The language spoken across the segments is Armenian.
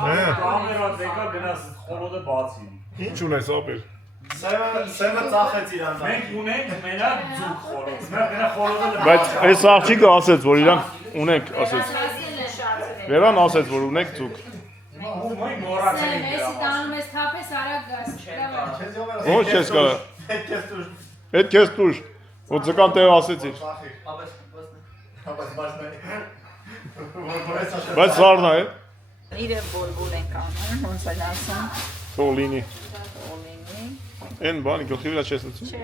Կամերա դեկա գնաց խորոդը բացի։ Ինչ ունես ապեր։ Սեմը ծախեց իրան։ Մենք ունենք մենակ ձուկ խորոդ։ Նա խորոդը Բայց այս աղջիկը ասեց, որ իրանք ունենք, ասեց։ Լևան ասեց, որ ունենք ձուկ։ Ոյ մոռացել ենք։ Ես տանում ես թափես արագ գաս։ Ոչ ես կարա։ Այդ քեզ տուր։ Որ ձկան տեղ ասեցիր։ Բայց սառնա է։ Իրը բոլբոլ ենք անում, ոնց են ասում։ Թող լինի։ Օլինի։ Այն բանի գլխի վրա չես լցում։ Չէ,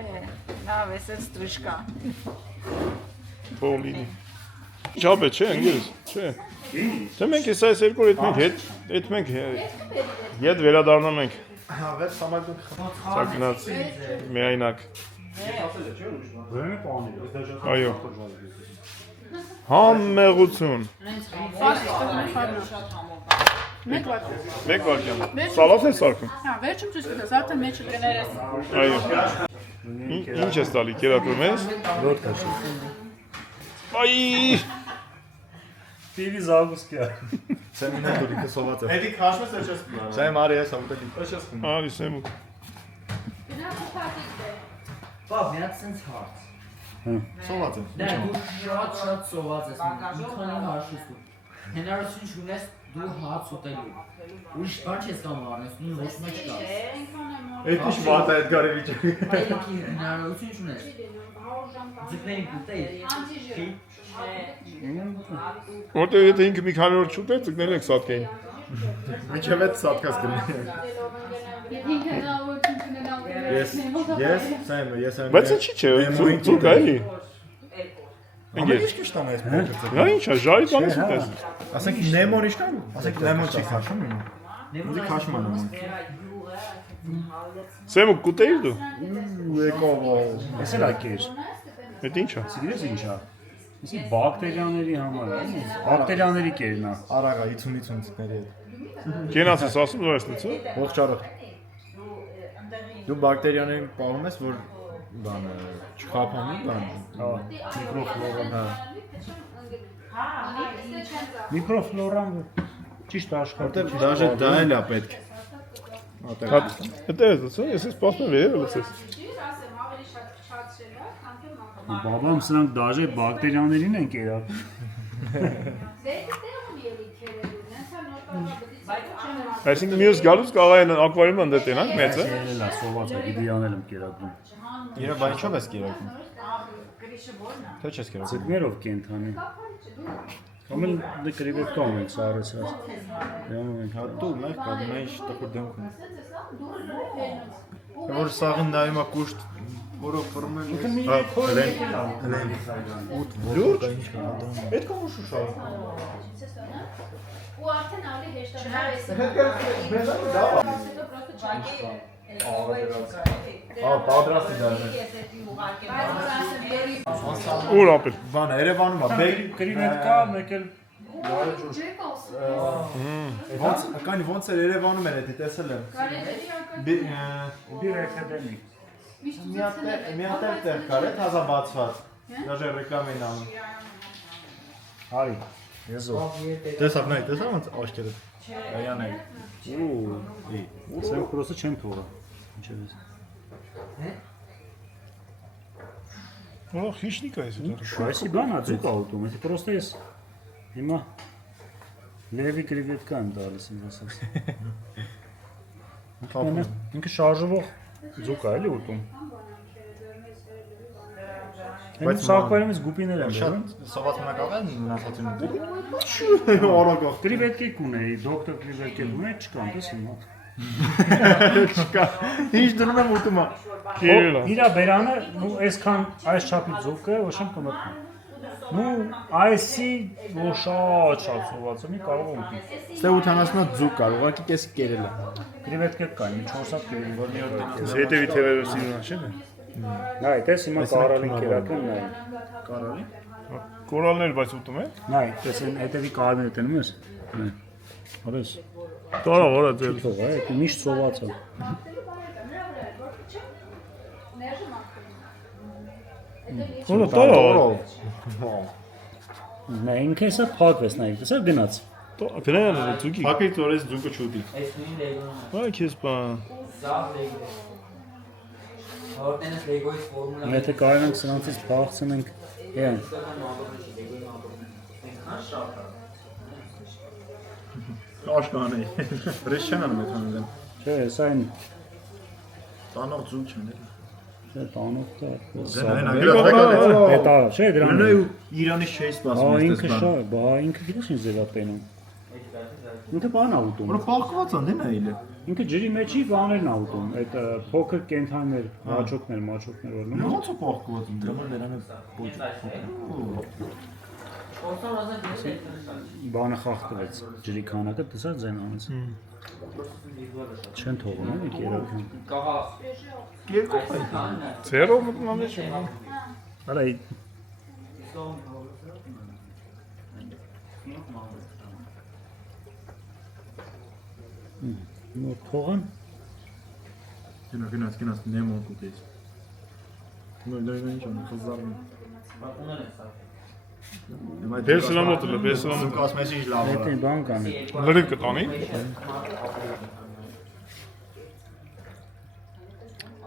լավ է, սենց ստրուշկա։ Թող լինի։ Չափ է, չէ, ընկերս, չէ։ Դե մենք ես այս երկու հետ մենք հետ վերադառնում ենք։ Հա, վեր սամայդուն Սա գնաց միայնակ։ Այո։ Համեղություն։ Մեկ վարկյան։ Սալատ է սարքում։ Հա, վերջում ցույց տալիս, արդեն մեջը կներես։ Այո։ Ինչ ես տալի, կերակրում ես։ Ոտկա չի։ Այ։ Պիվի զագուսկյա։ Սեմինա դուրի կսոված է։ Էդի քաշմես է չես պլանը։ Սեմ արի ես ամուտելի։ Չես պլանը։ Արի սեմուտ։ Գնաց ու փաթիթ դե։ Բավ, միած սենց հարց։ Սոված է։ Դա դու շատ սոված ես, մի քանի հարցուց։ Հնարավորություն չունես դու հաց ուտելու։ Ուրիշ բան չես կարող առնես, նույն ոչ մեկ չկա։ Էդ ինչ վատ է այդ գարելիճը։ Այլքի հնարավորություն չունես։ Ձկներին կուտեի։ Որտեղ եթե ինքը մի քանի օր չուտե, ձկներն եք սատկեին։ Միջև այդ սատկաս գնի։ Ես, Սեմ, ես եմ։ Բայց ինչի՞ չէ, ձուկ է էլի։ Ինգեր։ Ինչ ճիշտ անես փոքր։ Նա ինչ է, ժարի բանից ուտես։ Ասենք լեմոն իշքան։ Ասենք լեմոն չի քաշում իմը։ Ինձ քաշման իմը։ Սեմու կուտեիր դու։ Եկով։ Էս էլ ակեր։ Այդ ինչ է։ Գիտես ինչ է։ Իսի բակտերիաների համար է, բակտերիաների կերնա։ Արագա 50-50 ձկների հետ։ Կենաց ես ասում, որ ես լցու։ Ողջ արող։ Դու բակտերիաներին պահում ես, որ բանը չխափանի բան։ Հա, միկրոֆլորան։ Հա։ Միկրոֆլորան ճիշտ աշխատի։ Որտեղ դաժե դա էլ է պետք։ Դա ես լցու, ես սպասում եմ վերևը լցես։ Բաբամ սրանք դաժե բակտերիաներին են կերակ։ Այսինքն մյուս գալուց կարող են ակվարիումը ընդ տենանք մեծը։ Էլա սոված է, գիդիանել եմ կերակում։ Իրա բան ինչով ես կերակում։ Թե չես կերակում։ Ձկներով կենթանի։ Կամ էլ դե կրիվետկա ունենք սարեցած։ Հա դու մեր կադում ես տխուր դեմքում։ Որ սաղին նայում է կուշտ, որով ֆորմել է։ Հա, լեն։ Լուրջ։ Պետք է ուշուշա։ Ու արդեն ավելի հեշտ է։ Հա, պատրաստ է դառնում։ Ուր ապել։ Բանը Երևանում է, բերի Կրիվետկա, մեկ էլ ոնց, կան ոնց է Երևանում են էդի տեսել եմ։ բիրեքեդեմի։ Մի հատ էլ տեղ կար է, թազա բացված։ Դաժե ռեկլամ էին անում։ Արի, եզո։ Տեսավ նայ, տեսավ ոնց աշկերը։ Այան է։ Սեմ պրոսը չեմ թողա։ Ինչև ես։ Ո՞ր խիշնիկա է դա։ Այսի բան է ձուկ աուտում, եթե պրոստը ես հիմա լևի կրիվետկա եմ տալիս ինձ ասած։ Ինքը շարժվող ձուկ է էլի ուտում։ Բայց սակվարումից գուպիներ եմ բերում։ Սոված մնակավ են մնացածին։ Արագ կրիվետկեք ունեի, դոկտոր կրիվետկեք ունեի, չկան, դες հիմա։ Չկա։ Ինչ դնում եմ ուտում։ Իրա բերանը, նու այսքան այս չափի ձուկ է, ոչ եմ կմտնում։ Նու այսի որ շատ սոված է, մի կարող ուտի։ Ստե 80-ը ձուկ կար, ուղղակի կես կերել է։ Կրիվետկեք կան, մի 4 հատ կրիվետկեք։ Հետևի թևերը սիրուն չէ՞։ Նայ, տես հիմա կարալին կերակն նայ։ Կարալի։ Կորալներ բայց ուտում է։ Նայ, տես են հետևի կարալները տենում ես։ Նայ։ Հորես։ Տարա, որա ձեր։ Թող է, դա միշտ սոված է։ Որը տարա։ Նայ, ինքը հեսա փակվես նայ, տեսա գնաց։ Բրան ծուկի։ Փակի ծորես ձուկը չուտի։ Այս նույն լեգոն։ Այ քեզ բան։ Սա լեգո։ Որտենս լեգոյի ֆորմուլա։ Եթե կարող ենք սրանցից փախցնենք, այն Աշկան է։ Ռես չեն անում այդ հանրեն։ չէ, այս այն Տանող ձուկ չեն էլի։ չէ, տանող դա։ Դա Դա չէ, դրան։ Նույն ու Իրանից չի սպասում Բա այս ինքը բան։ շա, բա ինքը գիտես ինչ ձև է տենում։ Ինքը բան ա ուտում։ Որը փակված են դեն այլը։ Ինքը ջրի մեջի բաներն ա ուտում, այդ փոքր կենթանիներ, մաչոկներ, որ նման։ Ո՞նց է փակված են դրամը նրանը ոչ։ Բանը խախտվեց, ջրի քանակը դասա ձեն անց։ Չեն թողում էլի կերակին։ Երկու է։ Ձերով մտնում է չէ։ Հələ նոր թողան։ Գնաց նեմոն կուտես։ Նույն ինչ անում խզարում։ Բեսլամոտը, Զուկ ասում ես ինչ լավ Այդ է։ բան կանի։ լրիվ կտանի։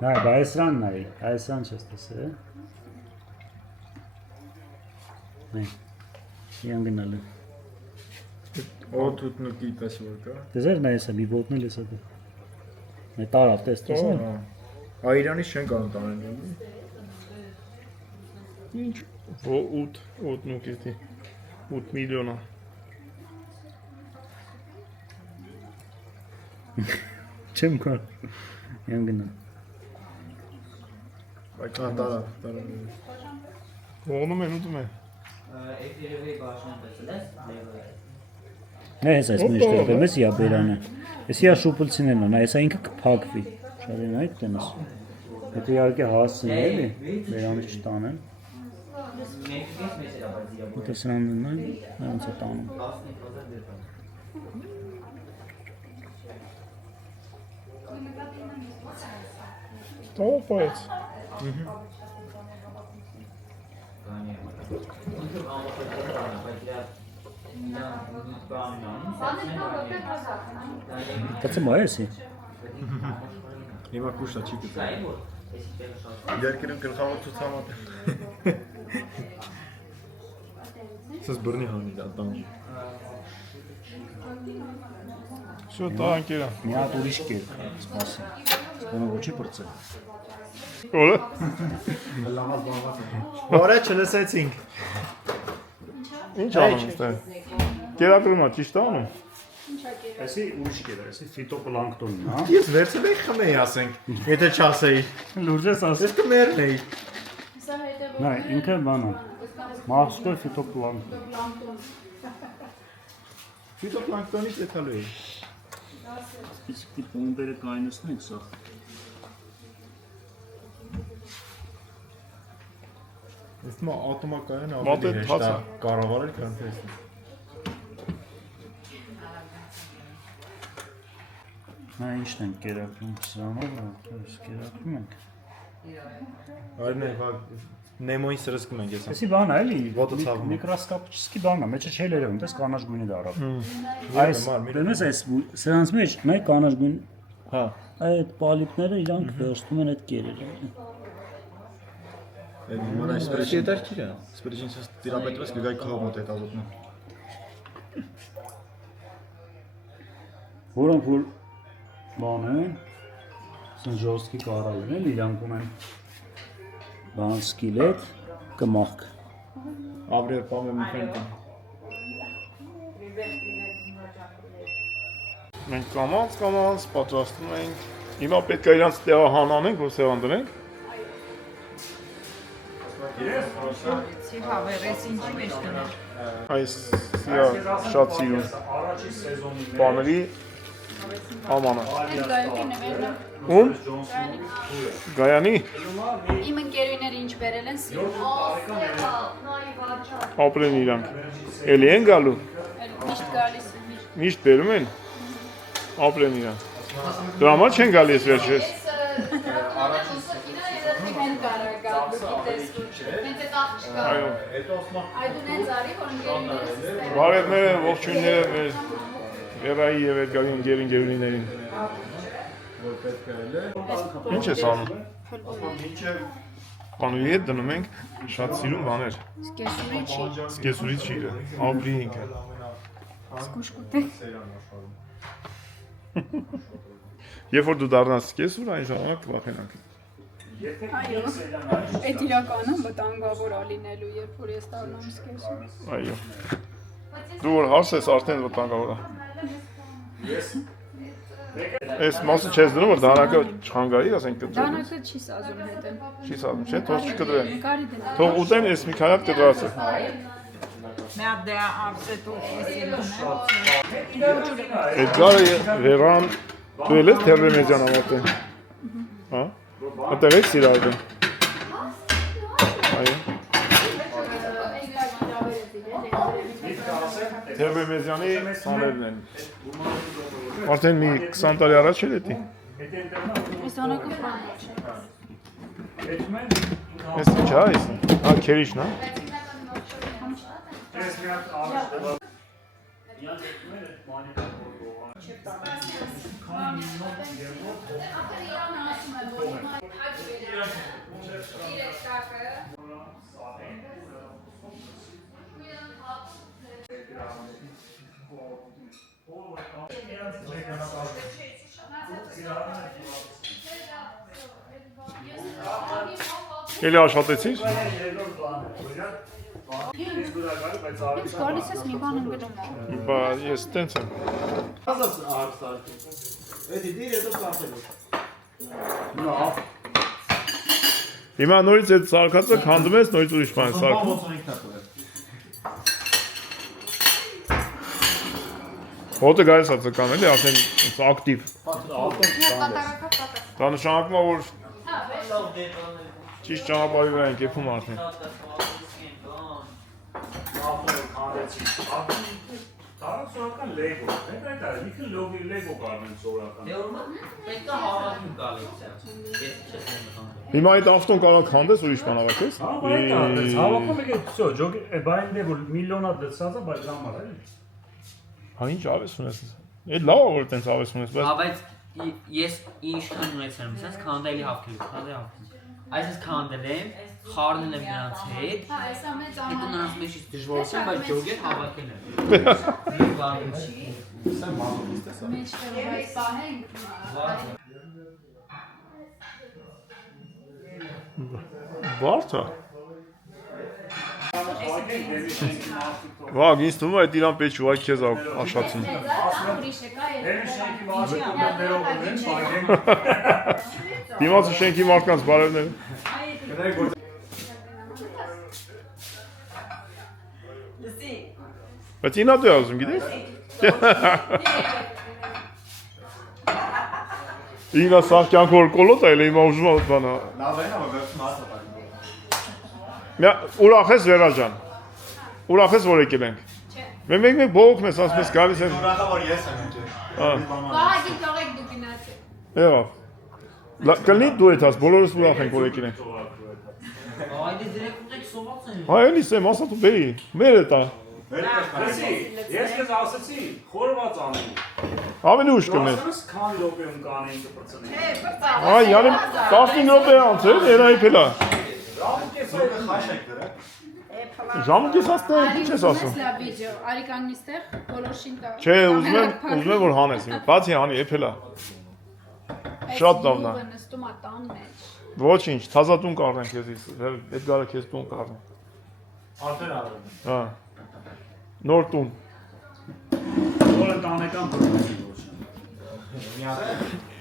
Նայ, բայսրան նայ, այսան չես տեսել։ Նայ։ Իան գնալը։ Օթուտնու կիտես որ կա։ Դեզեր նայ էսա մի ոտնել էսա դե։ Նայ տարավ տեստես։ Այրանից չեն կարող տանել։ Ինչ 8 նուկետի 8 միլիոնա Չեմ կար։ Իան գնա։ Բայց տարավ։ Ողնում են ուտում է։ Այդ երևի բաշան տեսել ես լեգոյի։ Նայ էսա ես մեջ դեպեմ ես իա բերանը։ Էսի իա շուպլցինելն նա, էսա ինքը կփակվի։ Շարին այդ տենս։ Եթե իհարկե հասցնի էլի, բերանից չտանեն։ Մեկ մեծ էր ապա դիա։ Եթե սրան նայ, ոնց է տանում։ Տոպայց։ Կացեմ այ էսի։ Հիմա կուշտա չի գտա։ Երկրում գլխավոր ցուցամատ։ Սս բռնի հանի դա տան։ Շո տանկերա։ Մի հատ ուրիշ կեր, սպասի։ Սպոնը ոչի պրծել։ Որը։ Որը չլսեցինք։ Ինչ անում ստե։ Կերակրումա ճիշտ անում։ Էսի ուրիշ կեր է, էսի ֆիտոպլանկտոնն, հա։ Ես վերցել եք խմեի ասենք, եթե չասեի։ Լուրջ ես ասել։ Ես կմերնեի։ Սա հետևում Նայ, ինքը բան է։ Մահսկոյ ֆիտոպլանկտոն։ Ֆիտոպլանկտոնից եթալու էի։ Իսկ պոմպերը կայնացնենք սա։ Ես մա ավտոմակայանը Մոտ է ավելի հեշտ է թացը։ կառավարել, քան թե էսը։ Նա ինչն ենք կերակրում, սրանով, ես կերակրում ենք։ Այրն է, նեմոյի սրսկում ենք ես։ Էսի բան է էլի, Ոտը ցավում է։ միկրոսկոպիչսկի բան է, մեջը չէ լերում, դες կանաչ գույնի դարավ։ Այս Այս, դենես այս սրանց մեջ, նայ կանաչ գույն, հա, այդ պալիպները իրանք վերցնում են այդ կերերը։ այդ ման այս սպրեշին դարքիր է։ Սպրեշին սս տիրապետված կգայ քահ մոտ այդ ազոտնը։ Որոնք որ բան են, սնժոստի կարալն են, իրանք ունեն բան սկիլետ, կմախք։ Ավրեր պամը մի քան կան։ Մենք կամած պատրաստում ենք։ Հիմա պետք է իրանց տեղահան անենք, որ սեղան դնենք։ Հավերես ինչի մեջ դնել։ Այս սիա շատ սիրուն Առաջի սեզոնի բաների ամանա։ Գայոկի նվերնը։ Ում։ Գայանի Իմ ընկերուները ինչ բերել են սիրում։ ապրեն իրանք։ Էլի են գալու։ Միշտ գալիս են։ Միշտ բերում են։ Ապրեն իրանք։ Դրա համար չեն գալիս վերջերս։ Չեն կարող գալ, գիտես որ։ Հենց այդ Այո։ Այդ ունեն ծարի, որ ընկերուներս Բարևները, ողջույնները մեր Վերայի եւ Էդգարի ընկերուներին։ որ պետք է էլ է։ Ինչ ես անում։ Պանուի հետ դնում ենք շատ սիրուն բաներ։ սկեսուրի չի։ Սկեսուրի ճիրը, աբրի ինքը։ Սկուշկուտեք։ Երբ որ դու դառնաս սկեսուր, այն ժամանակ կվախենանք։ Այո։ Այդ իրականում վտանգավոր է լինելու, երբ որ ես դառնամ սկեսուր։ Այո։ Դու որ հարց ես արդեն վտանգավոր է։ Այս մասը չես դնում, որ դանակը չխանգարի, ասենք կտրում։ Դանակը չի սազում հետը։ Չի սազում, չէ՞, թող չկտրվեն։ Նկարի դնա։ Թող ուտեն, ես մի քանի հատ կտրած է։ Մյա դրա ապսետու իսիլն Էդգարը Վերան դու էլ ես Թերբեմեջան ամոթեն։ Հա։ Այդտեղ եք սիրարդը։ Այո։ Թերբեմեջանի սաներն են։ Արդեն մի 20 տարի առաջ էր էդի։ Այս դանակը ֆրանկ չէ։ Ես ինչ է այս։ Հա, քերիշն է։ Էլի աշխատեցիր։ Ինչ գալիս ես մի բան ընկնում է։ Բա ես տենց եմ։ Հիմա նորից այդ սարքածը քանդում ես, նորից ուրիշ բան ես սարքում։ Հոտը գալիս է ծկան, էլի, արդեն ակտիվ։ Դա նշանակում է, որ ճիշտ ճանապարհի վրա ենք եփում արդեն։ Սովորական լեգո, այդ է, լիքը լեգո կարմեն սովորական։ Պետք է հավաքում կոլեկցիա։ Ես չեմ մտնում։ Հիմա այդ ավտոն կարող քանդես ուրիշ բան ավակես։ Հա, բայց հավաքում եք всё, ջոգ, բայն դե որ միլիոնա դծած է, բայց ժամանակ էլի։ Հա ինչ ավես ունես։ Այդ լավ է որ տենց ավես ունես, բայց Բայց ես ինչքան ունեցեմ, ասես քանդելի հավքելու, քանդելի հավքել։ Այսպես քանդել եմ, խառնել եմ նրանց հետ, Հա, այսա մեծ հետո ամեն նրանց մեջից դժվարություն, բայց ջոգեր հավաքել եմ։ մեջտեղ բայց պահենք։ բարդ է։ Վաղ ինձ թվում է այդ իրան պետք է ուղղակի քեզ աշխատում։ Ուրիշ է կա Դիմացի շենքի մարդկանց բարևներ։ Բայց ինա դու ասում գիտես։ Ինա սա կյանք որ կոլոտ է, հիմա ուժում է բանա։ Մյա ուրախ ես Վերաջան։ Ուրախ ես որ եկել ենք։ Մենք բողոք մեզ ասում ես գալիս են։ Ուրախա որ ես եմ եկել։ Վահագին թողեք դու գնացեք։ Եա։ Կլինի դու ես, բոլորս ուրախ ենք որ եկել ենք։ Այդի դրեք ուտեք սոված են։ Հա էլի սեմ ասա դու բերի։ Մեր է տա։ Ես քեզ ասացի, խորված անի։ Ավելի ուշ կմեր։ Ասես քան րոպեում կանեին կպրծնի։ Այ յանի 15 րոպե անց է, երայի փելա։ Ժամը քեզ ասում ինչ ես ասում։ Լավ վիդեո, արի կանգնիստեղ, բոլորշին տա։ Չէ, ուզում եմ որ հանես։ Բացի հանի, էփելա։ Շատ լավն է։ Նստում է տան մեջ։ Ոչինչ, թազա տուն կառնենք քեզից։ Էդգարը քեզ տուն կառնի։ Արդեն արվում։ Հա։ Նոր տուն։ Որը տանեկան բռնի ոչ։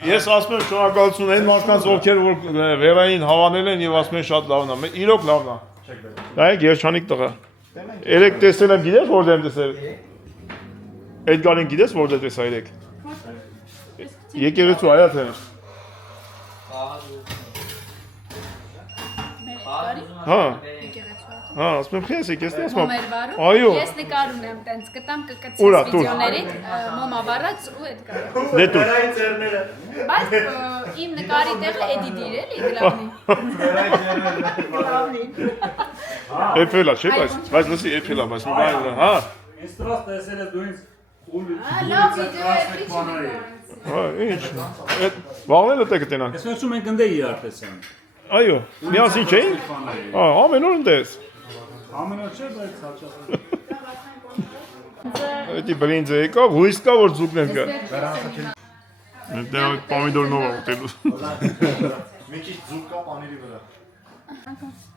Ես ասում եմ շնորհակալություն այն մարդկանց, ովքեր որ Վերային հավանել են եւ ասում են շատ լավն է։ Իրոք լավն է։ Դա է երջանիկ տղա։ Երեք տեսել եմ, գիտես որտեղ եմ տեսել։ Էդգարին գիտես որտեղ տեսա երեք։ Եկեղեցու այա թե։ Հա։ Հա, ասում եմ քեզ եկես դες ասում։ Այո։ Ես նկար ունեմ տենց կտամ կկցես Ուրա, տուր։ վիդեոներիդ մոմա վառած ու այդ կար։ Դե դու։ Բայց իմ նկարի տեղը էդիտիր էլի գլավնի։ Էփելա, չէ՞ բայց լսի էփելա, բայց մի բան հա։ Ինստրաս տեսել ես դու ինձ Լավ վիդեո է, Հա, ինչ։ Այդ վաղները տե կտենանք։ Ես վերջում ենք ընդ իրար տեսան։ Այո, միասին չէինք։ Հա, ամեն օր ընդես։ Ամեն օր չէ, բայց հաճախ։ Էդի բրինձը եկա, հույս կա որ ձուկն կա։ Դե պոմիդորն ով ուտելու։ Մի քիչ ձուկ կա պանիրի վրա։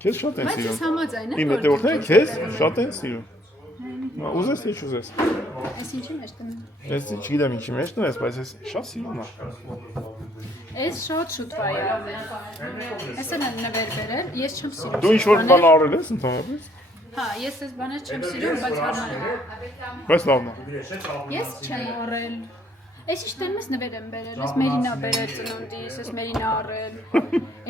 Քեզ շատ են Բայց սիրում։ ես համաձայն եմ, Իմ հետևորդները քեզ շատ են սիրում։ Ուզես թե չուզես։ Այս ինչի մեջ կնեմ։ Ես չգիտեմ ինչի մեջ նես, բայց ես շատ սիրում եմ։ Այս շատ շուտ վայ արվել։ Այսն են նվեր բերել, ես չեմ սիրում։ Դու ինչ որ բան արել ես ընդհանրապես։ Հա, ես այս բանը չեմ սիրում, բայց հարմար է։ Բայց լավն է։ Ես չեմ առել։ Այս ինչ տեն մեզ նվեր եմ բերել, ես Մերինա բերել ծնունդիս, ես Մերինա առել,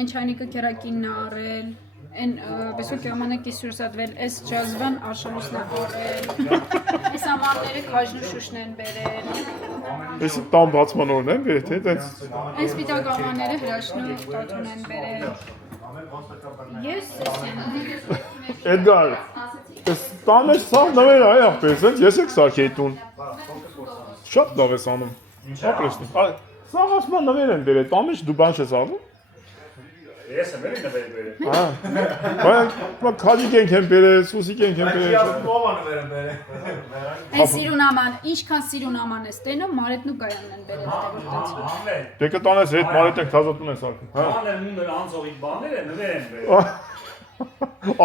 են չայնիկը կերակինն առել, են բեսոք ամանակ ես սուրսատվել, այս ջազվան արշանուսն է առել, այս ամանները կաժնու շուշն են բերել, Ես տան բացման օրն եմ բերել, թե տենց։ այս սպիտակ ամանները հրաշնու տատուն են բերել, ես Էդգար, ես տան մեջ սաղ նվեր այ աղբերս, ես եք սարքի տուն։ Շատ լավ ես անում։ Ապրեսնի։ Սաղ ասման նվեր են բերել, տան մեջ դու բան չես անում։ Ես եմ էլի նվեր բերել։ Բայց քաջիկ ենք են բերել, սուսիկ ենք են բերել։ Ով ա նվերը բերել։ Այս սիրուն աման, ինչքան սիրուն աման ես տենում, Մարեթն ու Գայանն են բերել այդտեղ։ Դե կտանես հետ մարետ ենք թազոտուն են սարքում։ Հա։ Բաներ մուներ անցողիկ բաներ են նվեր են բերել։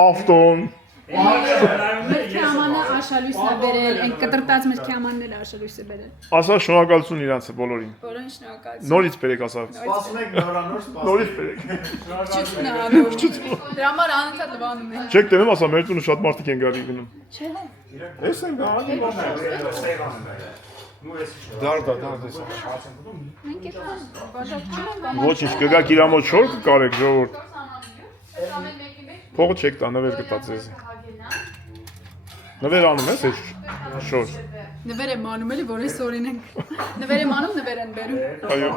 Ավտոն։ Մրգի ամանը արշալույսն է բերել, այն կտրտած մրգի ամանն էլ արշալույս է բերել։ Ասա շնորհակալություն իրանց բոլորին։ Բոլորին շնորհակալություն։ Նորից բերեք ասա։ Սպասում եք նորանոր սպասում։ Նորից բերեք։ Չությունն է անում։ Դրա համար անընդհատ լվանում է։ Չեք տենում ասա մեր տունը շատ մարդիկ են գալի գնում։ Չէ։ Էս են գալի։ Դարդա, դարդա։ Մենք այդքան բաժակ չենք Ոչինչ, կգաք իրա մոտ շոր կկարեք ժողովուրդ։ Փողը չեք տա, նվեր կտա ձեզ։ Նվեր անում ես այս շոր։ Նվեր եմ անում էլի, որ այս օրին ենք։ Նվեր եմ անում, նվեր են բերում։ Այո։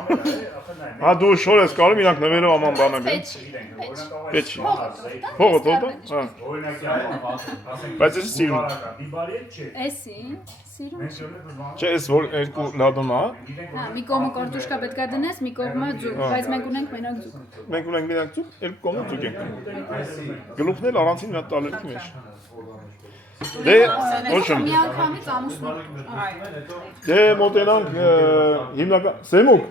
Հա դու շոր ես կարում իրանք նվերով աման բան են բերում։ Պետք։ Պետք չի։ Փողը տոտա։ Հա։ Բայց ես սիրում։ Էսին, սիրում։ Չէ, ես որ երկու լադոն հա։ Հա, մի կողմը կարտոշկա պետք է դնես, մի կողմը ձուկ, բայց մենք ունենք մենակ ձուկ։ Մենք ունենք միակ ծուկ, երկու կողմը ծուկ ենք։ Գլուխն էլ առանցին մի հատ տալերքի մեջ։ Դե, ոչ եմ։ Մի անգամից ամուսնու։ Դե մոտենանք հիմնական Սեմուկ։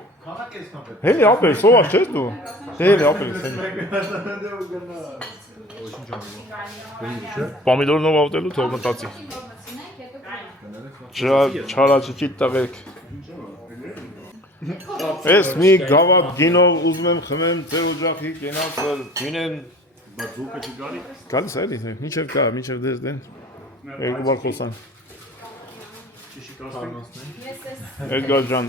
Հելի ապեր, սոված չես դու։ Դե հելի ապեր, Սեմուկ։ Պոմիդորնով ավտելու թող մտածի։ Չարաչիչի տղերք։ Ես մի գավաթ գինով ուզում եմ խմեմ ձեր օջախի կենացել, գինեն։ Գալիս այլի, մինչև կա, մինչև դες դեն։ Երկու բար խոսան։ Էդգար ջան,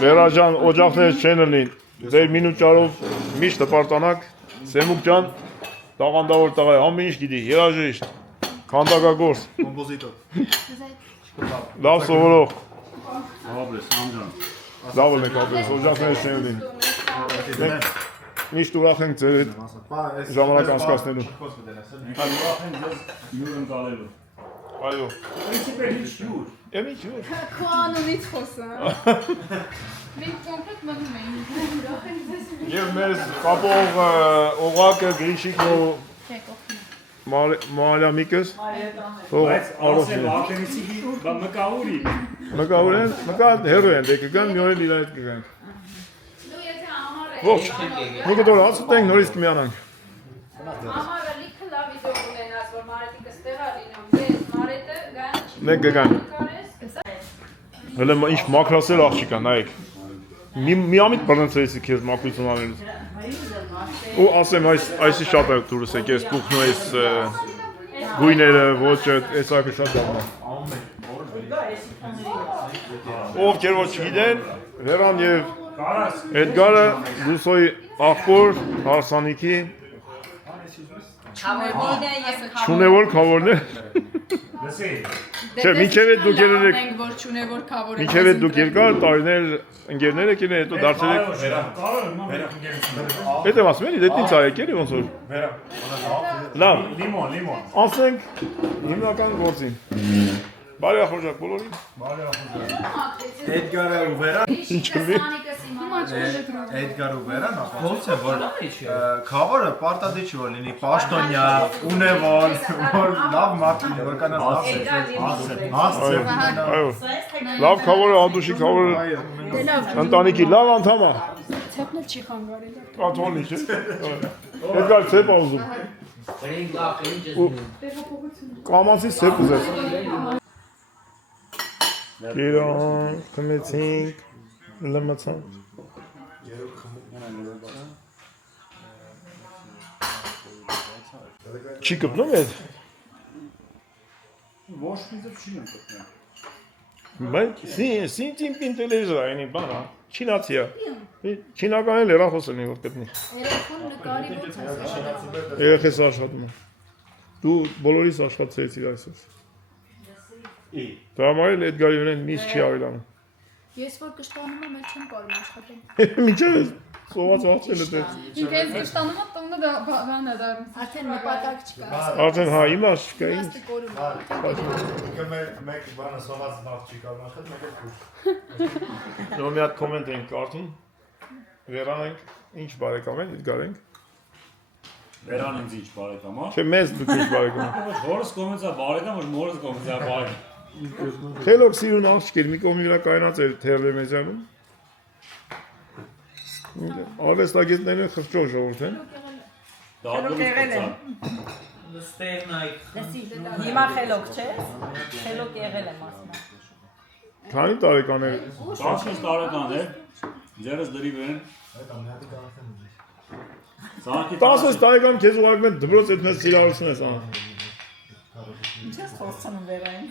Վերա ջան, օջախներս չեն լին, ձեր մինուճարով միշտ հպարտանակ, Սեմուկ ջան, տաղանդավոր տղա է, ամեն ինչ գիտի, երաժիշտ, քանդակագործ, Կոմպոզիտոր։ լավ սովորող, Աբրես, անջան։ լավ եք ապրես, օջախներս չեն լին, միշտ ուրախ ենք ձեր հետ ժամանակ անցկացնելու։ Ուրախ ենք ձեզ յուր ընկալելու։ Այո, Պրինցիպը ինչ յուր։ եմ ինչ յուր։ Քո անունից խոսա։ Մենք կոմպլետ մնում ենք։ Ուրախ ենք ձեզ։ Եվ մեզ կապող օղակը Գրիշիկնով Մալամիկս Բայց ասեմ ակենիցի մկաուրի։ մկա հերո են, դե կգան մի օր էլ իր այդ կգանք։ Դու եթե ամառ ես։ Ողջ, մի կտոր հացուտենք նորից կմիանանք։ Ամառը լիքը լավ վիդեո կունենաս, որ Մարետիկը ստեղ է լինում։ Ես Մարետը գան չի։ Մենք կգանք։ Հələ ինչ մակրասեր աղջիկա, նայեք։ Մի ամիտ բռնցրեցի քեզ մակրություն անելուց։ Ու ասեմ այսի շատ է դուրս եք, ես տուխն ու այս գույները, ոճը, այս ակը շատ լավն է։ Ովքեր որ չգիտեն, Վերան եւ Էդգարը Լուսոյի աղբոր հարսանիքի չունևոր քավորներ Լսի։ Չէ, մինչև այդ դուք ելեք, Մենք որ չունե որ խավորը։ մինչև այդ դուք երկար տարիներ ընկերներ եք ելել, հետո դարձել եք։ Այդ եմ ասում, էլի, դա ինչ արեք էլի ոնց որ։ Լավ, Լիմոն։ ասենք հիմնական գործին։ Բարիախորժակ բոլորին։ Էդգարը ու Վերա, Ինչ կլինի։ Էդգար ու Վերան ապացույց է, որ խավորը պարտադիր չի որ լինի պաշտոնյա, ունևոր, որ լավ մարդ լինի, որ կանաս հասցե։ Այո։ Լավ խավորը, անդուշի խավորը, ընտանիքի լավ անդամ է։ Ցեպնել չի խանգարել։ Կաթոլիկ չէ։ Էդգար ցեպ ուզում։ Բրինգ ապ ինչ Կամանցի ցեպ ուզես։ Գերան, կմեցինք, լմացան։ Չի կպնում էդ։ Ոչ մի ձև չի կպնում։ Բայց սին տելևիզոր այնի բան է, չինացի է։ Չինական էլ երախոս ունի որ կպնի։ Երեքուն նկարի ո՞նց է։ Երեխես աշխատում է։ Դու բոլորիս աշխատեցիր այսօր։ Դա համար էլ Էդգարի վրան միս չի ավելանում։ Ես որ կշտանում եմ, էլ չեմ կարող աշխատել։ Մինչև ես սոված աղցել է դες։ Ինքը ես կշտանում եմ, տունը դա բան է դառնում։ Արդեն նպատակ չկա։ Արդեն հա իմաստ չկա ինչ։ Աստի կորում է։ Մեկ բանը սոված նախ չի կարող աշխատել, մեկ էլ քուր։ Նո մի հատ կոմենտ ենք կարդում։ Վերան ենք, ինչ բարեկամ են, Էդգար ենք։ Վերան ինձ ինչ բարեկամ, հա։ Չէ, մեզ դուք ինչ բարեկամ։ Հորս կոմենտա բարեկամ, որ մորս կոմենտա բարեկամ։ Խելոք սիրուն աղջիկեր, մի կողմի վրա կայնած էր Թերլեմեզյանում։ Արվեստագետներն խղճող ժողովուրդ են։ Դադուրս կծա։ Ստերնայք Հիմա խելոք չես։ Խելոք եղել եմ ասում։ Քանի տարեկան է։ 16 տարեկան է։ Ձերս դրի վեն։ 16 տարեկան քեզ ուղարկում են դպրոց այդ մեծ սիրահարություն ես անում։ Ինչ ես խոսում Վերային։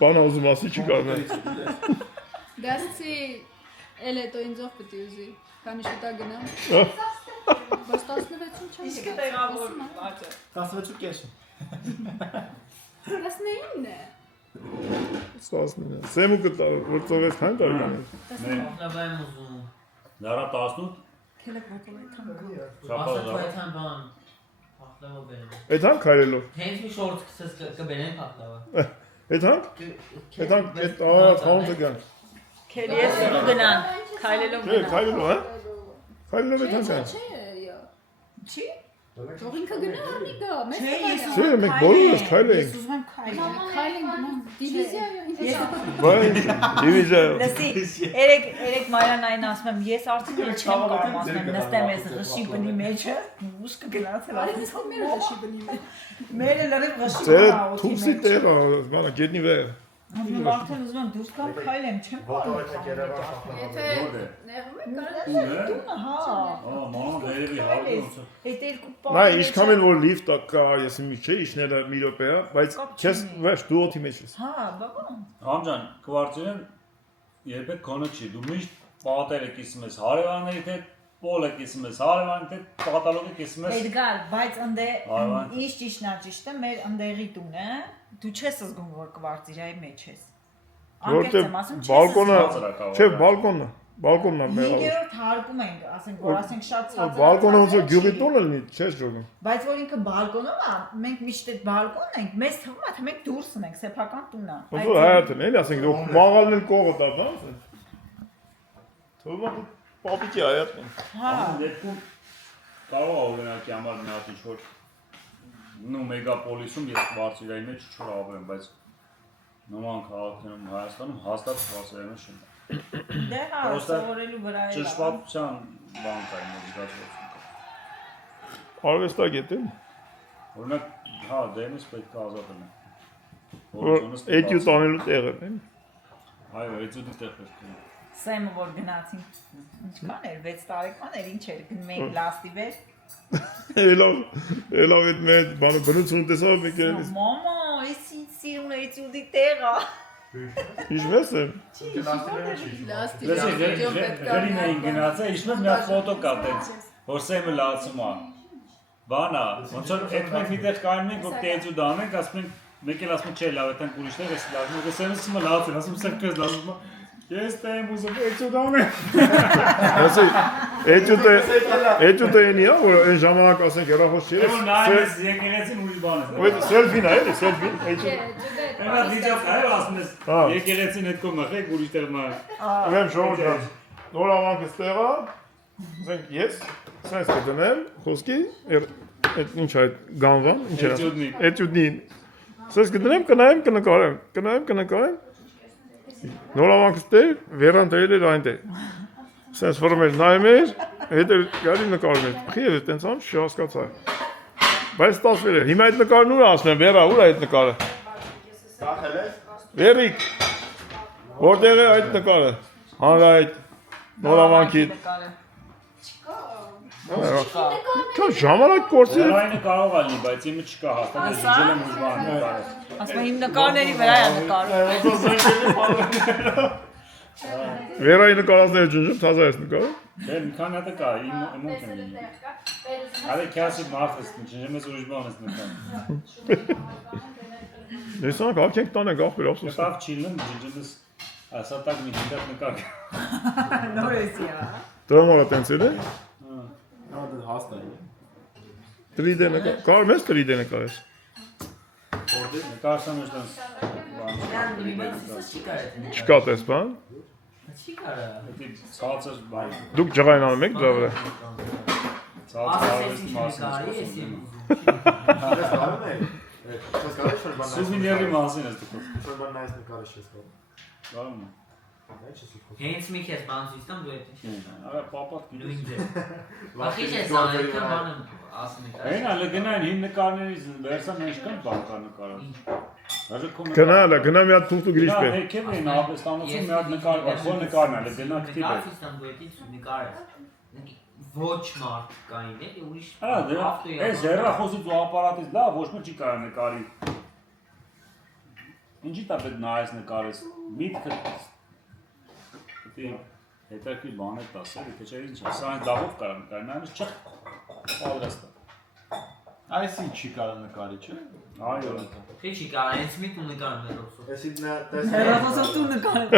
Բանը ուզում ասի չի կարող։ Դասի էլ հետո ինձով պետք է ուզի։ Քանի շուտա գնամ։ Բայց 16-ում չեմ։ Իսկ տեղավոր աճը։ 16 կես։ 19-ն է։ Ստասնին։ Սեմուկը որ ծովես քանի տարեկան է։ լավայեմ ուզում։ Դարա 18։ Քելեք ոտով է թանկը։ Շապա Ասա դարա։ քայթան բան։ Փախլավա բերեմ։ Այդան քայլելով։ Հենց մի շորտ սկսես կբերեն փախլավա։ Այդան այդ խանութը կան։ Քելի ես ու գնան։ Քայլելով Չէ, գնան։ քայլելով, հա։ Քայլելով այդան կան։ Չէ, Չի։ թող ինքը գնա, մի գա, մեծ Չէ, ես Չէ, մենք բոլորս քայլենք։ ուզում եմ քայլել։ քայլեն գնամ։ Դիվիզիա Բայց դիվիզիա։ Լսի, երեք Մարիան այն ասում եմ, ես արդեն էլ չեմ կարող ասեմ, նստեմ ես ռշի բնի մեջը, ուշ կգնացել ասում։ մեր դաշի բնի մեջ։ Մերը լրիվ ռշի Ձեր բնա օդի թուքսի մեջ։ տեղը, բանը գետնի վեր։ Ասում արդեն ուզում եմ դուրս գամ քայլեմ, չեմ կարող։ Եթե նեղում եք, կարող Տունը, հա։ Ահա, ման վերևի հալգոնց։ Այդ երկու Նա բանը։ ինչքան էլ որ լիֆտ կա, ես մի չէ, իջները մի րոպե է, բայց քեզ վեր դու օդի մեջ ես։ Հա, բաբա։ Համջան, կվարտիրեն երբեք քոնը չի։ Դու միշտ պատերը կիսում ես հարևանների հետ, պոլը կիսում ես հարևանների հետ, կատալոգը կիսում ես։ Էդգար, բայց ընդ Արվան։ ինչ ճիշտն է ճիշտը, մեր ընդեղի տունը, դու չես զգում որ կվարտիրայի մեջ ես։ Որտե եմ ասում, բալկոնը, ցածր չէ, բալկոնը, բալկոնն է մեր։ 5-րդ հարկում ենք, ասենք, որ ասենք շատ ցածր։ Բալկոնը ոնց որ գյուղի տունը լինի, չես ճոգում։ Բայց որ ինքը բալկոնում է, մենք միշտ այդ բալկոնն ենք, մեզ թվում է թե մենք դուրսն ենք, սեփական տունն է։ Ոնց որ հայատն էլի, ասենք դու մաղալն էլ կողը տա, բանս է։ Թվում է պապիկի հայատն է։ Հա, Դեպքում կարող է օրինակի համար մի հատ ինչ-որ նո մեգապոլիսում ես կվարտիրայի մեջ չոր ավեմ, բայց նման քաղաքներում Հայաստանում հաստատ կվարտիրայի մեջ չեմ։ դե հա, Պրոստը սովորելու վրա է։ Ճշմարտության բան կա իմ զգացողություն։ Արվեստագետ է։ Օրինակ, հա, դեմս պետք է ազատ լինի։ Որ էտյուդ անելու տեղը է։ Այո, էտյուդի տեղ պետք է։ Սեմը որ գնացին, ինչքան էր, 6 տարեկան էր, ինչ էր, գնում էինք լաստի վեր։ Έλα με πάνω բնություն տեսավ մեկ էլ։ Մամա, ես ինչ սիրուն է էտյուդի տեղը։ Իջնես եմ։ լաստի Լսի, դերին էին գնացել, իշմետ մի հատ ֆոտո կա տենց, որ սեմը լացում է։ Բանա, ոնց որ այդ մենք միտեղ կայնում ենք, որ տեծու դանենք, ասում ենք, մեկ էլ ասում չէ, լավ, այդտեղ ուրիշներ էս լավ, ես ասում եմ լավ, ասում սրկես լազում։ Ես տեմ ուզում էծու դանեմ։ Ասի, էջուտը ինի ա, որ այն ժամանակ ասենք հեռախոս չի։ Որ նայես եկեղեցին ուրիշ բան է։ Ոյ սելֆին է, էլի, սելֆին, էջուտը։ Այնա դիջակ այո ասում ես եկեղեցին հետ կողմ ախեք ուրիշ տեղ նայ։ Ուրեմն շոուտ կա։ Նոր ավանքը ստեղա, ասենք ես, սենց կդնեմ, խոսքի, այդ ինչ այդ գանվան, ինչ էր։ Էջուտնին։ Սենց կդնեմ, կնայեմ։ Նոր ավանքը ստեղ, վերան դրել էր այնտեղ։ Սենց վրում էր, նայում էր, հետ էր գալի նկարում էր։ Խի էր տենց անում, չհասկացա։ Բայց ստացվել էր։ Հիմա այդ նկարն ուր ասում եմ, վերա, ուր է այդ նկարը։ Կախել ես։ Վերիկ, որտեղ է այդ նկարը։ Հանրայդ, նոր ավանքի։ Քո ժամանակ կորցրել։ Այն կարող է լինի, բայց իմը չկա հաստատ ես ջել եմ ուժբան նկարը։ Ասում եմ իմ նկարների վրա է նկարում։ Վերայի նկարածները ջնջում, թազա ես նկարում։ Դե մի քանի հատ կա, իմ ոնց եմ լինի։ Արի քասի մարդ ես ջնջում ես ուժբան ես նկարում։ Դեսանք ակենք տանենք ախպեր ափսոս։ Ստավ չիլն ջնջում ես ասատակ մի հինդատ նկար։ Նորեսիա։ Դրամորա տենց էլ է։ Նա դա հաստ է։ 3D նկար, կարող ես 3D նկարես։ Նկարսան ես տենց։ Չկա տես բան։ Չի կարա։ Դա ցածր բան։ Դուք ջղայն անում եք դրա վրա։ Ցածր արվեստի մասին Կարի ես ես խոսում։ Ես կարում եմ։ Ես կարում եմ շրջան նայես։ Սուվինյերի մասին ես դուք։ Շրջան նայես նկարը ես կարում։ Կարում եմ։ Հենց մի քեզ բան ցույց տամ դու այդ։ Արա պապատ գիտես։ Նույն դե։ Ախի ես այդքան բանը ասում եք։ Այն ալը գնային հին նկարներից վերսան ինչքան բան կա նկարը։ Գնալա, գնա մի հատ թուղթ ու գրիշ բեր։ Եկել էին Աբեստանոցում մի հատ նկար կա, քո նկարն ալը գնա քտի բեր։ Ցույց տամ դու այդ նկարը։ Ոչ մարդ կային էլի ուրիշ։ Արա դե այս հեռախոսից ու ապարատից լավ ոչ մի չի կարա նկարի։ Ինչի՞ տա պետք նայես նկարես։ Միտքը հետաքրքիր բան է տասել, թե չէ ինչ, սա այն դավով կարա նկարի, նայես չխ պատրաստ է։ Այսի չի կարող նկարի, չէ՞։ Այո։ Թե չի կարա հենց մի տուն նկարում էր ոսո։ Այսի նա տեսնում։ Հեռախոսով դու նկարում։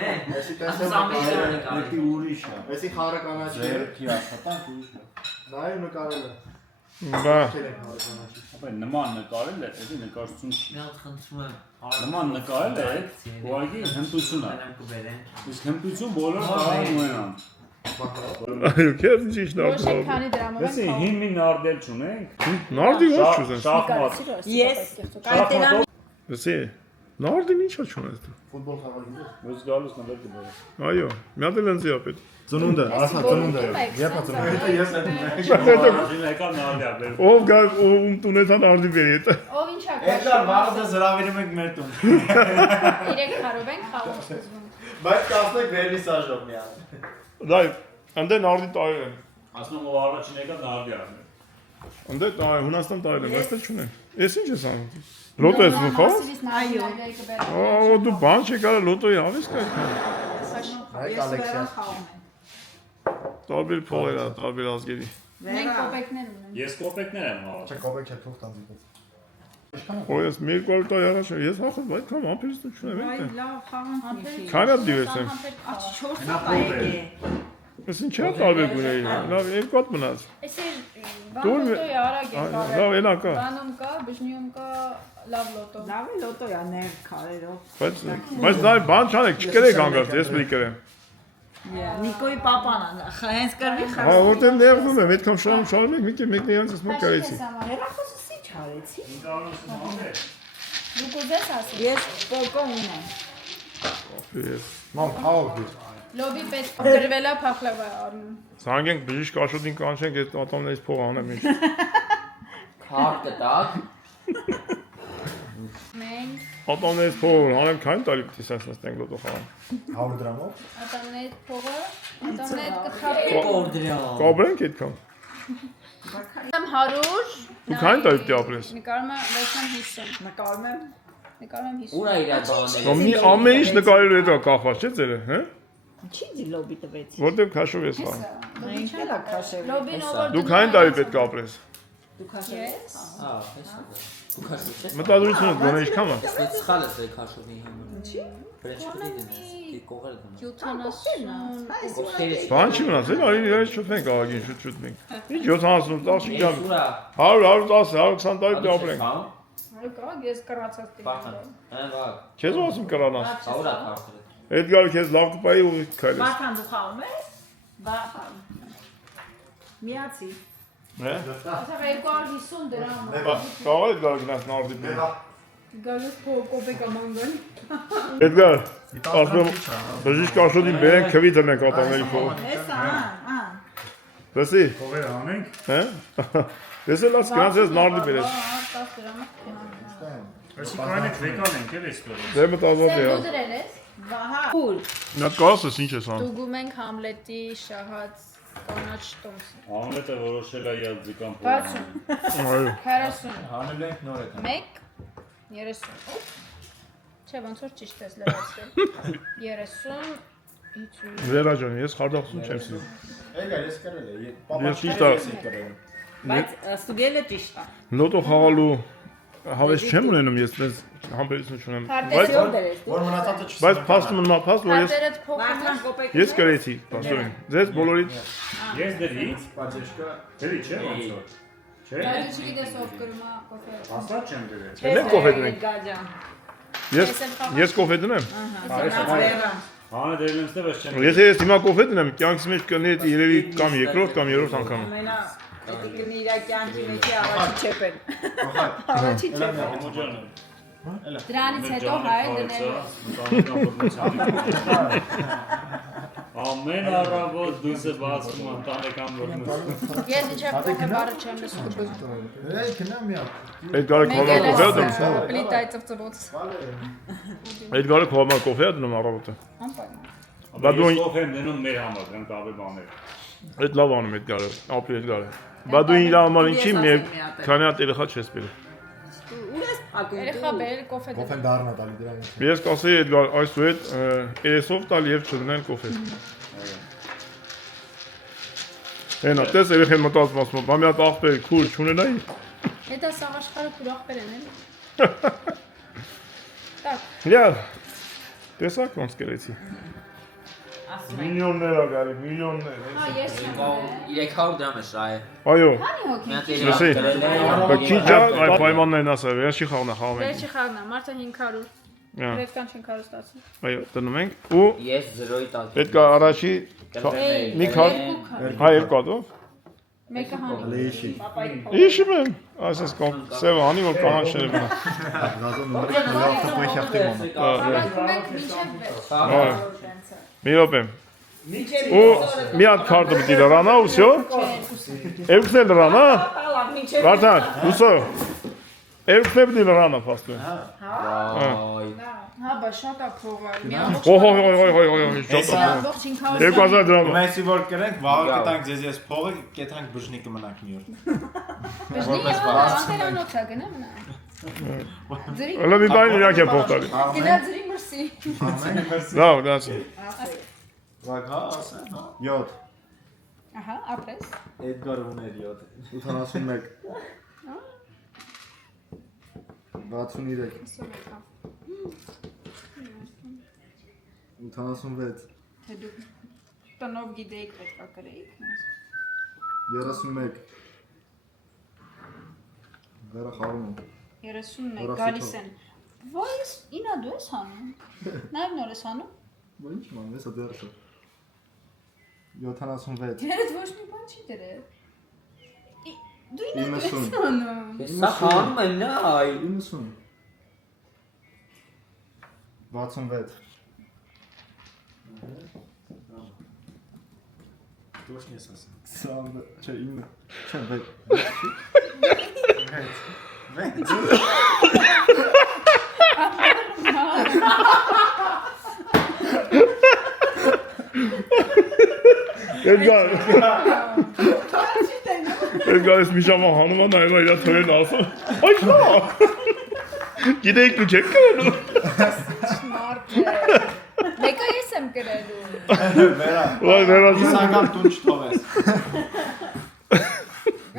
Հե։ Այսի Ասում տեսնում։ նկարի։ ուրիշ է։ Այսի խառը կանաչ է։ Ձերքի աշխատանք ուրիշ է։ Նայում նկարել է։ Բա, Ապա նման նկարել է, էլի նկարչություն չի։ Մի հատ խնդրում եմ։ Նման նկարել է, ուղղակի հմտություն է։ Կբերեն։ Իսկ հմտություն բոլորը կարող ունենան։ այո, քեզ ինչ Ոչ նարդ։ են քանի դրամով Դեսի են հին մի նարդել չունենք։ Նարդի ոչ չուզես։ Շախմատ։ Ես կայտենամ Լսի, նարդին ինչա չունես դու։ Ֆուտբոլ խաղալու։ Ոնց գալուս նվեր կբերես։ Այո, մի հատ էլ ընձի ապետ։ Ծնունդը, ասա ծնունդը։ Եփա ծնունդը։ Հետո ես եմ։ Առաջին եկա նարդի ապեր։ Ով գա ում տունեթա նարդի բերի հետ։ Ով ինչա Էդա վաղը զրավիրում ենք մեր տուն։ 3 քարով են խաղում սկզբում։ Բայց կասնեք վերնիսաժով մի հատ։ Դայ, անդե նարդի տարել են։ Ասում եմ ով առաջին եկա նարդի ապեր։ Անդե տայ, Հունաստան տարել են, այստեղ չունեն։ Էս ինչ ես անում։ Լոտո ես դու խո։ Այո։ Ո, դու բան չեկարա լոտոյի հավես կա։ Հայ կոլեկցիա։ Տարբեր փողեր, տարբեր ազգերի։ Մենք կոպեկներ ունենք։ Ես կոպեկներ եմ հավաք։ Չէ, կոպեկ չէ, թող տանձի։ Ո, ես մի կոլ տա առաջ, ես հախով բայ կամ ամպերից դու չունեմ Այ էդ։ լավ խաղանք մի Քանա դիվես եմ։ Աչ 4 հատ է եկե։ Ես ինչ է տարբեր գունեի։ Լավ, երկու հատ մնաց։ Էսի Դու բանոտոյ արագ է Լավ, կարել։ էլա կա։ Բանում կա, բժնիում կա, լավ լոտո։ Լավ է լոտոյա ներ քարերով։ Բայց դա բան չանեք, չկրեք հանգած, ես մի կրեմ։ Նիկոյի պապան է, հենց կրվի Հա, խաղ։ որտեղ ներվում եմ, այդքան շարում եք, մեկն իրանց ես մոտ կարեցի։ Հեռախոսս ի՞նչ արեցի։ Դուք ուզես ասել։ Ես պոկո ունեմ։ Ես Մամ խաղով դու։ Լոբի պետք գրվելա փախլավա առնում։ Զանգենք բժիշկ Աշոտին կանչենք այդ ատամներից փող անեմ ինչ։ Քարտ կտակ։ Մենք Ատամներից փող անեմ քան տարի պիտի սենց նստենք լոտո խաղան։ 100 դրամով։ ատամներդ փողը, ատամներդ կթափի։ Կորդրյալ։ Կաբրենք այդքան։ Եմ 100։ Դու քան տարի պիտի ապրես։ Նկարում եմ 50։ Նկարում եմ։ Նկարում եմ 50։ Ուր է իր բաները։ Ամի ամեն ինչ նկարելու հետ կախված չէ ձերը, հա։ Ինչի դի լոբի տվեցի։ Որտեղ քաշով ես խաղում։ Ինքն էլ է քաշել։ Լոբին ով Դու քան տարի պետք է ապրես։ Դու քաշել ես։ Հա, էս է։ Դու քաշել ես։ Մտադրությունը գոնե ինչքան է։ Ես սխալ ես քաշովի համար։ Ինչի՞։ Բրեշ պետք է դի կողեր դնես։ 70 Բան չի մնացել, արի իրար շուտենք աղագին, շուտ մենք։ Ինչ 70 տասի կամ Սուրա։ 100, 110, 120 տարի դապրենք։ Կա, ես կռացած Բախան։ տիպ։ Հա, վա։ Քեզ ասում կրանաս։ Սաուրա քարտը։ Էդգար քեզ լավ կպայի ու քայլես։ Բախան դու խաղում ես։ Բախան։ Միացի։ Հե։ Ասա 250 դրամ։ Կարող է Էդգար գնաս նարդի։ Գալուս կոպեկա մանգան։ Էդգար, ասում բժիշկ Աշոտին բերենք քվի դնենք ատամների փող։ Էս Լսի։ Փողեր անենք։ Հե։ Ես էլ ասկան ես նարդի բերես։ 10 դրամ։ Այսի կանեք վեկան ենք էլ էստորը։ Դե մտածած է։ Դու դրել ես։ Վահա։ Փուլ։ Նա կասես ինչ ես անում։ Դուգում ենք Համլետի շահած կանաչ տոմս։ Համլետը որոշել է իր ձգան 60 Այո։ 40 Հանել ենք նոր եկան։ 1 30 Չէ, ոնց որ ճիշտ ես լրացրել 30 50 Վերա ջան, ես խարդախություն չեմ սիրում։ Էգա ես կրել եմ։ Ես ճիշտ է։ կրել։ Բայց ստուգելը ճիշտ է։ Լոտո խաղալու հավես չեմ ունենում ես դες համբերություն չունեմ։ Քարտեզի Բայց օրդեր ես։ Որ մնացածը չսա։ բայց փաստում նմա փաստ որ ես Քարտերդ փոխում Վախան ես։ կոպեկ։ ես կրեցի փաստորեն։ Ձեզ բոլորից Ես դրի, Պաճեշկա։ դրի չէ ոնց որ։ Չէ։ Դա չգիտես ով կրում է կոֆե։ Հաստատ չեմ դրել։ Դե կոֆե դնենք։ Գաջան։ ես կոֆե դնեմ։ Հանը դերել եմ ստեղ ես չեմ։ Եթե ես հիմա կոֆե դնեմ, կյանքս մեջ կնի երևի կամ երկրորդ կամ երրորդ անգամ։ Ամենա պետք է իր կյանքի մեջ առաջի չեպեն։ Առաջի չեպեն։ Համոջան։ Դրանից հետո հայ դնել։ Ամեն առավոտ դուրս է բացվում ընտանեկան բռնություն։ Ես ինչեւ կոֆե բարը չեմ լսում։ Էй գնամ միա։ Այդ գարը կողմա կոֆե դնում։ Պլիտայ ծվծվոց։ Այդ գարը կողմա կոֆե դնում առավոտը։ Անպայման։ Բա դու Ես կոֆե եմ դնում մեր համար, դրանք ավելի բաներ։ այդ լավ անում այդ գարը, ապրի այդ գարը։ Բա դու իր համար ինչի մի քանի հատ երեխա չես բերել։ Ուր ես ակում։ Երեխա բերել կոֆե դնել։ Կոֆեն դառնա տալի դրանից։ Ես կասեի այդ գար այսուհետ երեսով տալ եւ չդնել կոֆե։ Այնա տես երեխեն մտածում ասում, բա մի հատ աղբեր քուր չունենայի։ Հետո սաղ աշխարհը քուրախբեր են էլի։ Так, Լավ։ Տեսակ ոնց կերեցի։ Միլիոններ ա գալի, միլիոններ։ հա ես չեմ։ 300 դրամ է շահ է։ Այո։ Քանի հոգի։ Մի հատ Լսի։ երեք Բա քիչա այ պայմաններն ասա, վերջի խաղն է խաղում ենք։ Վերջի խաղն է, մարդը 500։ Ա, Պետքան 500 ստացի։ Այո, դնում ենք ու Ես 0-ի տակ։ պետք է առաջի մի քար հայ երկու հատով։ Մեկը հանի։ Լեշի։ Իշի մեմ, ասես կոմ սև անի որ կանանչները մնա։ Գազոն նոր լավ տպեշախտի մոմ։ Հավաքում ենք մինչև 6։ Այո։ Մի րոպե։ Ու մի հատ քարտը պետք է լրանա ու всё։ Երկուսն էլ լրանա։ Վարդան, ուսո։ Երկուսն էլ պետք է լրանա փաստում։ Հա, բա շատ է փողը։ Մի ամբողջ Օհո, շատ է։ ամբողջ 500 2000 դրամ։ Մեսի որ կրենք, վաղը կտանք ձեզ ես փողը, կեթանք բժնիկը մնանք մի օր։ Որպես բանտերանոց է գնա մնա։ Ձրի։ Հələ մի բան իրանք են փող տալի։ Գնա ձրի մրսի։ Լավ, դասի։ Վագ հա, ասեն, հա։ 7։ Ահա, ապրես։ Էդգար ուներ 7։ 81։ 63։ 86։ Թե դուք տնով գիտեիք պետք է կրեիք։ 31։ Վերա խաղում եմ։ 31 գալիս են։ Ոյս, ինա դու ես հանում։ Նաև նոր ես հանում։ Բա ինչ ման, հեսա դեռ շա։ 76։ Դերդ ոչ մի բան չի դրել։ Դու ինա դու ես 90։ հանում։ Սա խանում եմ նա, այ 90։ 66։ Դուս ես ասում։ Սամ, չէ, 9։ Չէ, 6։ Այդ գալիս մի ժամը հանում է նայում է իր թորեն ասում։ Այ շա։ Գիտեիք դու չեք կրելու։ Շմարտ է։ Մեկը ես եմ կրելու։ Վերա։ Վայ վերա։ Իսական տուն չթողես։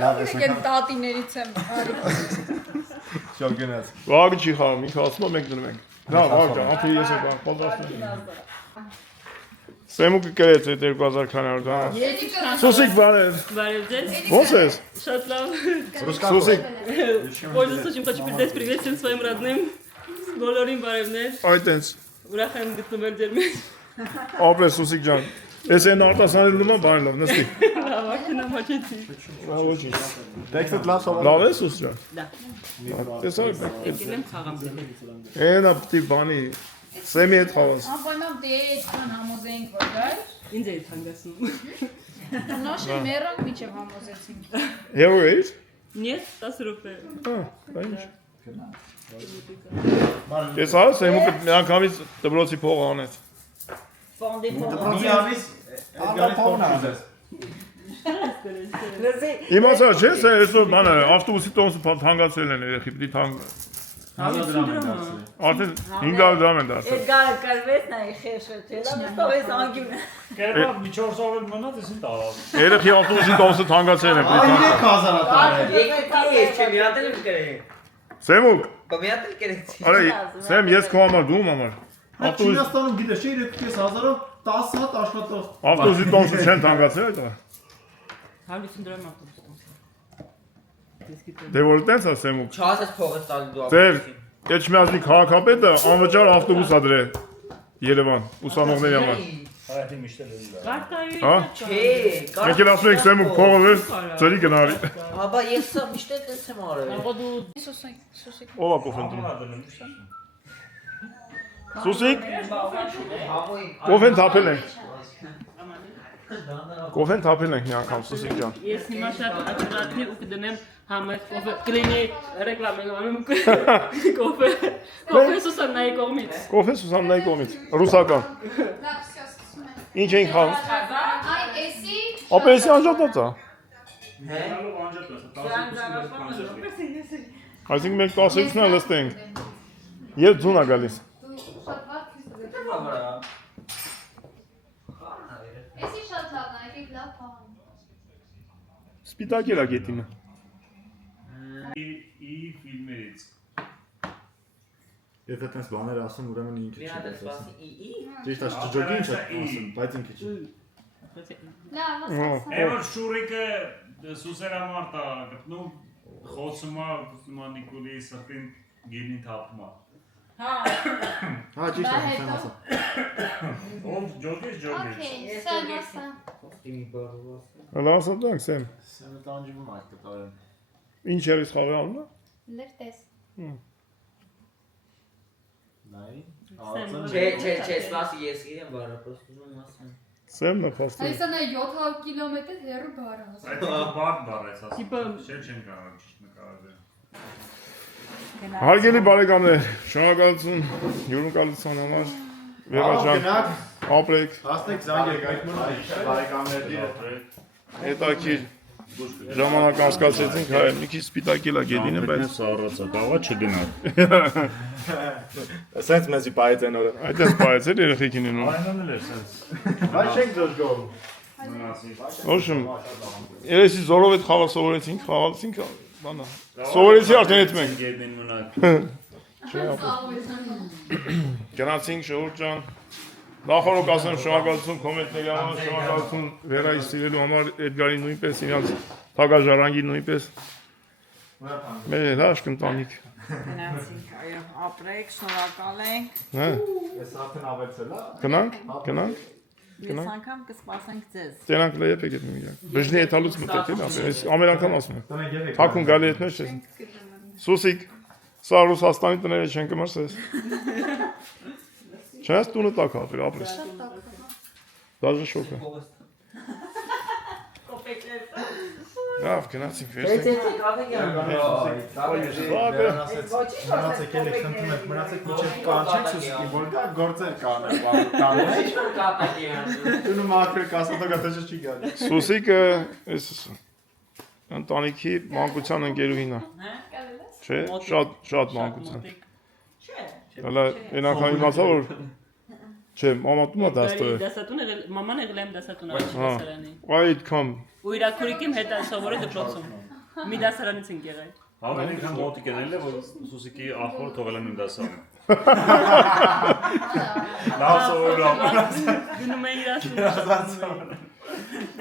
Եկել տատիներից եմ արի։ Շատ գնաց։ Վաղը չի խաղում, ինքը ասում է մենք դնում ենք։ Դա վաղ ջան, ապի ես եմ պատրաստվում։ Սեմուկը կրեց այդ 2500 դրամ։ Սուսիկ բարև։ Բարև ձեզ։ Ո՞նց ես։ Շատ լավ։ Սուսիկ, Пользуюсь очень хочу передать привет всем своим родным. Բոլորին բարևներ։ այդ տենց։ Ուրախ եմ գտնվել ձեր մեջ։ Ապրես Սուսիկ ջան։ Ես այն արտասանելու նոմա բարի լավ, նստի։ Լավ, ակնա մաչեցի։ Ոչինչ։ Տեքստը լավ սովորել։ Լավ է Սուս ջան։ Դա։ Տեսա՞ր։ Եկել եմ խաղամ ձեզ։ Էնա պիտի բանի Սեմի հետ խաղաս։ Անպայման դե այդքան համոզենք որ գար։ Ինձ է թանկացնում։ Նաշը մեռանք միջև համոզեցինք։ Հերո էի։ Нет, 10 րոպե։ Դա ինչ։ Ես հա Սեմուկը մի անգամից դպրոցի փող անեց։ Ֆոնդի փող։ Մի ամիս Էդգարի փողն ազես։ Լսի։ Իմացա չէ, սա այսօր բանը ավտոբուսի տոմսը թանկացել են երեխի, պիտի թանկ։ 1000 դրամ են դարձել։ Արդեն 500 դրամ են դարձել։ Էդգարը կրվեց նա խեշը, չէ՞, լավ է անգին։ Կերպավ մի 4 օր մնաց, էսին տարավ։ Երեխի ավտոբուսի տոմսը թանկացել են, պիտի թանկ։ 3000-ա տարել։ Եկեք չեմ յատել եմ կրේ։ Սեմուկ, Բամիատել կրեք։ արա Սեմ ես քո համար դու համար։ Ավտոբուս Չինաստանում գիտես, չէ 3500-ով 10 հատ աշխատող։ ավտոբուսի տոմսը չեն թանկացել այդ։ 150 դրամ ավտոբուս տոմս։ Դե որ տենց է Սեմուկ։ Չասես փողը տալու դու։ Ձեր Էջմիածնի քաղաքապետը անվճար ավտոբուս ա դրել Երևան ուսանողների համար։ Այդ միշտ էլ լավ։ Կարտայի։ Հա։ Չէ, Մենք էլ ասում ենք Սեմուկ փողը վեր ծրի գնարի։ Աբա ես սա միշտ էլ դες եմ արել։ Կարող դու Սուսիկ։ Ո՞վ է կոֆեն դրում։ Սուսիկ, կոֆեն թափել ենք։ Կոֆեն թափել ենք մի անգամ Սուսիկ ջան։ ես հիմա շատ ակտիվացնի ու կդնեմ համեր կոֆե կլինի ռեկլամ եմ անում կոֆե Սուսաննայի կողմից։ Կոֆե Սուսաննայի կողմից։ Ռուսական։ Ինչ ենք խաղում։ Այ էսի Ապեսի անջատած է։ Այսինքն մենք 10-ից լստենք։ Եվ ձուն է գալիս։ էսի շատ լավն է, եկեք լավ փաղան։ Սպիտակ էր ագետինը։ Ի ֆիլմերից։ Եթե տես բաներ ասում, ուրեմն ինքը չի Միատել ասում։ սպասի ի։ Ճիշտ է, ջոգի ինչ է ասում, բայց ինքը չի։ Լավ, Էվոր շուրիկը սուսերամարտ է գտնում, խոսում է Նիկոլի սրտին գինին թափում է։ Հա, ճիշտ է, սեմ ասա։ Ով ջոգես ջոգես։ Okay, սա։ Իմի բարոս։ Հələ ասա դանք Սեմ։ Սեմը տանջվում այդ կտարեն։ Ինչ երես խաղի անունը։ Լրտես։ Նայ։ Չէ, սպասի ես գիտեմ բարը, պրոստը ուզում ասեմ։ Սեմն է փաստը։ Այսա նա 700 կիլոմետր հեռու բարը։ Այդ բառ ես ասում։ Չեմ կարող ճիշտ նկարել։ Հարգելի բարեկամներ, շնորհակալություն հյուրընկալության համար։ Վերաջան, ապրեք, Հասնեք զանգեք այդ մոտ բարեկամների հետաքրքիր ժամանակ անցկացրեցինք, հայ մի քիչ սպիտակել է գետինը, բայց սառացա, կարող է չգնալ։ Սենց մեզի պայեց են օրը։ այդպես պայեցել երեխեքին են։ Այնն էլ է սենց։ Բայց չենք դժգոհ։ Ոչմ, երեսի զորով այդ խաղը սովորեցինք, խաղալցինք, բանա։ Սովորեցի արդեն այդ մենք։ Գետնին մնաք։ Գնացինք Շահուր ջան։ Նախորդ ասեմ շնորհակալություն կոմենտների համար, շնորհակալություն Վերայի սիրելու համար, Էդգարի նույնպես, իրաց Թագաժարանգի նույնպես։ Մեր հաշկ ընտանիք։ Գնացինք, այո, ապրեք, շնորհակալ ենք։ Հա, Ես արդեն ավելցել է։ գնանք։ Ես անգամ կսպասենք ձեզ։ Տենանք լեյեպ եկեք մի։ Բժնի հետալուց մտեք էլ, այս ամեն անգամ ասում եմ։ Տնեք եկեք։ Թակուն գալի հետ մեջ ես։ Սուսիկ, սա Ռուսաստանի տները չեն կմրսես։ Չես տունը տակ ապրել, ապրես։ Դաժե շոկ է։ Լավ, գնացինք վերջին։ Մնացեք ելեք խնդրում եք, մնացեք միջև կանչեք Սուսիկի, որ դա գործեր կաներ, տանը։ Տունը մաքրել կասատա գտեջը չի գալի։ Սուսիկը էս ընտանիքի մանկության ընկերուհին է։ Չէ, շատ մանկության։ Հələ այն անգամ իմացա որ չէ, մամատում է դաստորը։ Դասատուն եղել, մաման եղել եմ դասատուն առաջին դասարանի։ Այդքան Ու իր քուրիկին հետ սովորել դպրոցում։ Մի դասարանից ենք եղել։ Հավեն ինքան մոտիկ են էլ է, որ Սուսիկի ախորը թողել են իմ դասարանը։ Լավ սովորում։ Գնում էի իրացում։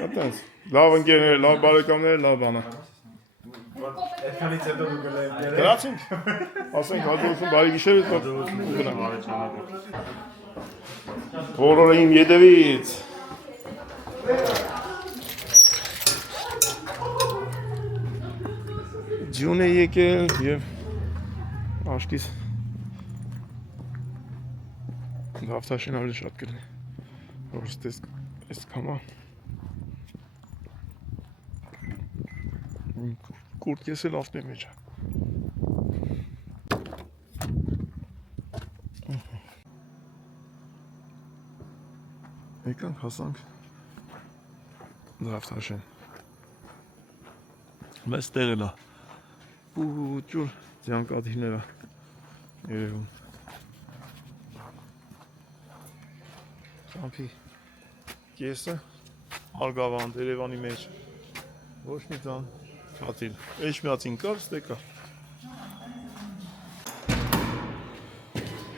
Այդպես։ Լավ ընկերներ, լավ բարեկամներ, լավ բանը։ Այդքանից հետո դու գլեմ։ Գրացինք։ Ասենք հաջողություն բարի գիշեր ու գնանք։ Բարի ճանապարհ։ Բոլորը իմ ետևից։ Ջուն է եկել եւ աշկիս Գավթաշին ավելի շատ կլինի, որ ստես այս կամա կուրտ կեսել ավտոյի մեջ է։ Եկանք հասանք Գավթաշին։ Մեզ տեղել է ու ջուր ձյանկատիները երևում։ Ամփի կեսը արգավանդ Երևանի մեջ ոչ մի տան հատիլ էջմիածին կար, ստե կա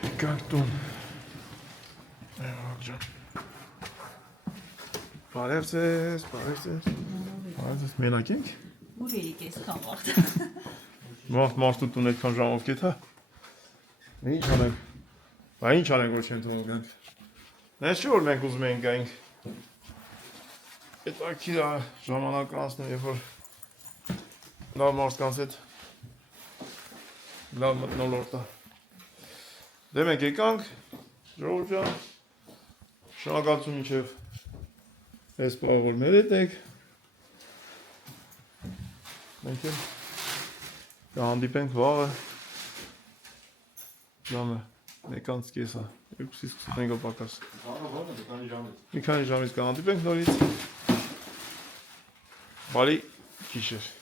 եկանք տուն բարև ձեզ մենակ ենք Ուր էիք այսքան վաղ։ մարդու տուն այդքան ժամով կեթա ինչ անենք բա ինչ անենք որ չեն թողում գանք Նես չէ որ մենք ուզում ենք գայինք Այդ ակիրա ժամանակ անցնում երբ որ լավ մարդկանց հետ լավ մթնոլորտ է Դե մենք եկանք ժողովուրդ ջան շնորհակալություն մինչև այս պահը որ մեր հետ եք մենք էլ կհանդիպենք վաղը ժամը մեկանց կեսա 2:25 պակաս մի քանի ժամից կհանդիպենք նորից բարի գիշեր